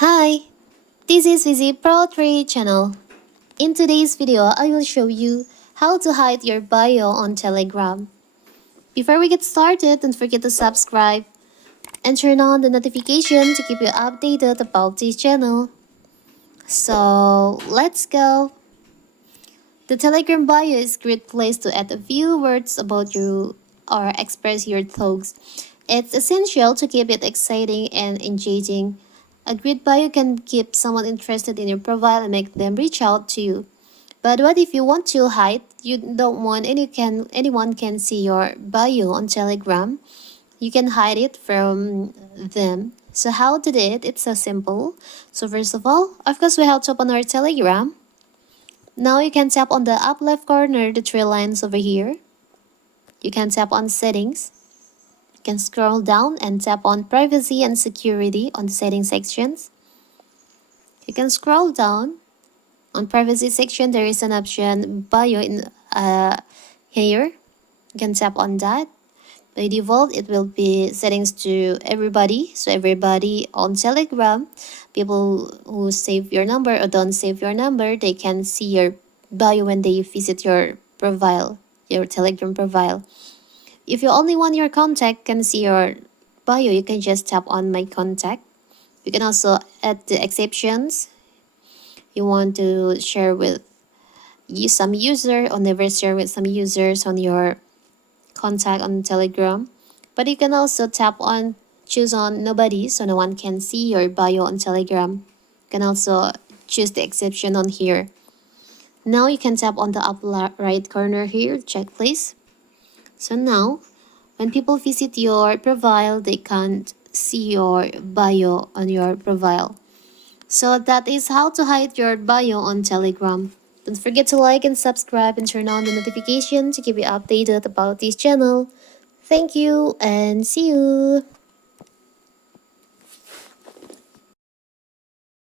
Hi, this is Visit Pro 3 channel. In today's video, I will show you how to hide your bio on Telegram. Before we get started, don't forget to subscribe and turn on the notification to keep you updated about this channel. So, let's go. The Telegram bio is a great place to add a few words about you or express your thoughts. It's essential to keep it exciting and engaging. A great bio can keep someone interested in your profile and make them reach out to you. But what if you want to hide? You don't want anyone can see your bio on Telegram. You can hide it from them. So how to do it? It's so simple. So first of all, of course we have to open our Telegram. Now you can tap on the up left corner, the three lines over here. You can tap on settings. You can scroll down and tap on privacy and security on the settings sections. You can scroll down. On privacy section, there is an option bio in here. You can tap on that. By default, it will be settings to everybody. So everybody on Telegram, people who save your number or don't save your number, they can see your bio when they visit your profile, your Telegram profile. If you only want your contact can see your bio, you can just tap on my contact. You can also add the exceptions. You want to share with some user or never share with some users on your contact on Telegram. But you can also tap on choose on nobody so no one can see your bio on Telegram. You can also choose the exception on here. Now you can tap on the up right corner here, check please. So now when people visit your profile, they can't see your bio on your profile. So that is how to hide your bio on Telegram. Don't forget to like and subscribe and turn on the notification to keep you updated about this channel. Thank you and see you.